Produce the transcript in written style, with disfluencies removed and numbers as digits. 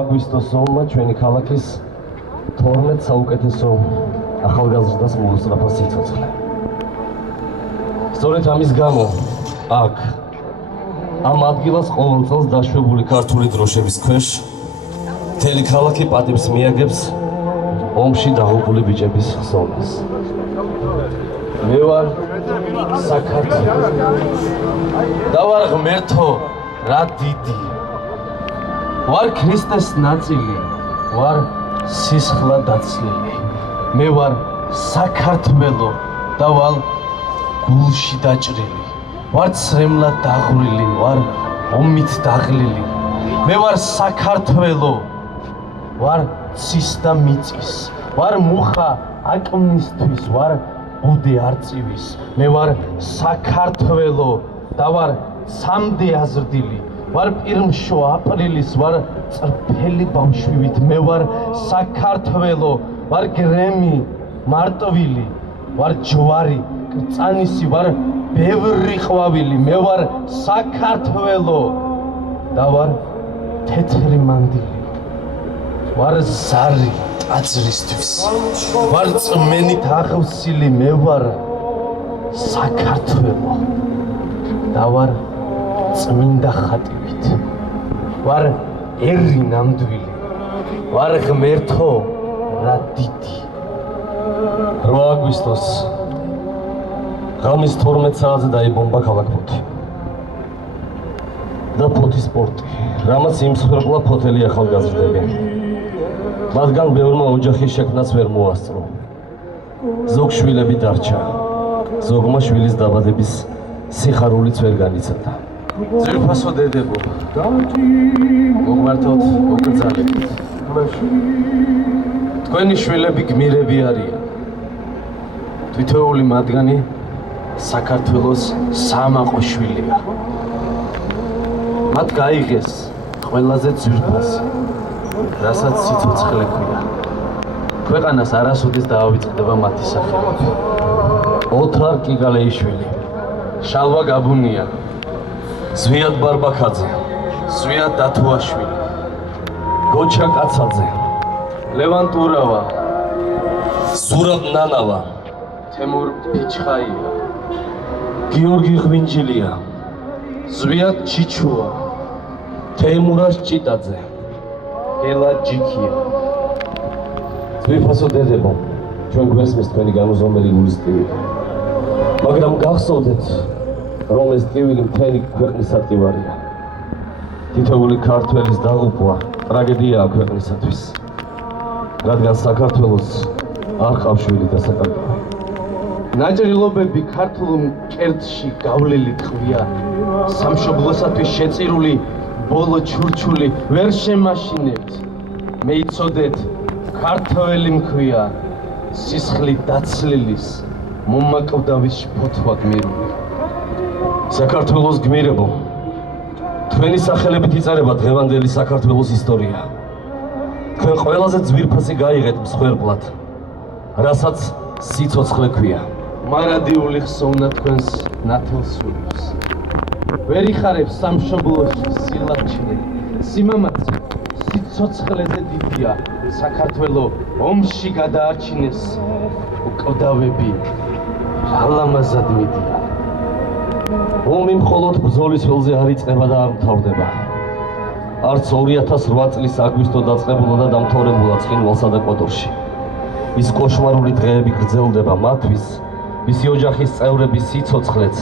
აგვისტოს ომმა ჩვენი ქალაქის 12 საუკეთესო ახალგაზრდას მოუსწრაფა სიცოცხლე. სწორედ ამის გამო აქ ამ ადგილას ყოველ წელს დაშვებული ქართული დროშების ქვეშ მთელი ქალაქი პატივს მიაგებს ომში დაღუპული ბიჭების ხსოვნას. მე ვარ საქართველო და ვარ ღმერთო რა დიდი. ვარ ქრისტეს ნაწილი, ვარ სისხლა დაცლილი. მე ვარ საქართველო და ვარ გულში დაჭრილი. ვარ ცრემლად დაღვრილი, ვარ ომით დაღლილი. მე ვარ საქართველო, ვარ ცის და მიწის, ვარ მუხა აკმნისთვის, ვარ ბუდე არწივის. მე ვარ საქართველო და ვარ ცამდე აზრდილი. ვარ პირმშო აპრილის, ვარ წრფელი ბავშვივით. მე ვარ საქართველო, ვარ გრემი მარტვილი, ვარ ჯვარი კრწანისი, ვარ ბევრი ყვავილი. მე ვარ საქართველო და ვარ თეთრი მანდილი. ვარ ზარი ტაძრისთვის, ვარ წმენით აღვსილი. მე ვარ საქართველო და ვარ წმინდა ხატივით. ვარ ერი ნამდვილი, ვარ ღმერთო რა დიდი. 8 აგვისტოს ღამის 12 საათზე დაიბომბა ქალაქ ფოთი და ფოთის პორტი, რამაც იმსხვერპლა ფოთელი ახალგაზრდები. მათგან ბევრმა ოჯახის შექმნაც ვერ მოასწრო. ზოგ შვილები დარჩა, ზოგმა შვილის დაბადების სიხარულიც ვერ განიცადა. ძვირფასო დედებო, მოგმართოთ, მოგრძალებით. თქვენი შვილები გმირები არიან. თითოეული მათგანი საქართველოს სამაყო შვილია. მათ გაიღეს ყველაზე ძვირფასი, რასაც სიცოცხლე ქვია. ქვეყანას არასოდეს დაავიწყდება მათი სახელები. ოთარ კიკალეიშვილი, შალვა გაბუნია, ზვიად ბარბაქაძე, ზვიად დათუაშვილი, გოჩა კაცაძე, ლევან ტურავა, ზურაბ ნანავა, თემურ ფიჩხაია, გიორგი ღვინჯილია, ზვიად ჩიჩუა, თეიმურას ჭიტაძე, ელა ჯიქია. ძვირფასო დედებო, ჩვენ გვესმის თქვენი განუზომელი გულის ტივილი. მაგრამ გახსოვდეთ, რომ ეს ტივილი მთელი ქვეყნის ატკივარია. თითოეული ქართველის დაღუპვა ტრაგედიაა ქვეყნისათვის, რადგან საქართველოს არ ყავს შვილი დასაკარგავი. ნაჭრილობები ქართულ მკერდში გავლილი ტყვია, სამშობლოსათვის შეწირული ბოლო ჩურჩული ვერ შემაშინებთ. მე იცოდეთ, ქართველი მქვია, სისხლით დაცლილის მომაკვდავის ფოთვა გმირული. საქართველოს გმირებო, თქვენი სახელებით იწერება დღევანდელი საქართველოს ისტორია. თქვენ ყველაზე ძვირფასი გაიღეთ მსხვერპლად, რასაც სიცოცხლე ქვია. მარადიული ხსოვნა თქვენს ნათელსურებს. ვერ იხარებს სამშობლოში სილაჩნე, სიმამაცე სიცოცხლეზე დიდია. საქართველო ომში გადაარჩინეს, უკვდავები ღალამაზად მიდიან. ომი მხოლოდ ბრძოლის ველზე არ იწყება და არ მთავრდება. არც 2008 წლის აგვისტო დაწყებულა და დამთავრებულა ცხინვალსა და კვატორში. ის კოშმარული დღეები გრძელდება მათთვის, მისი ოჯახის წევრების სიცოცხლეც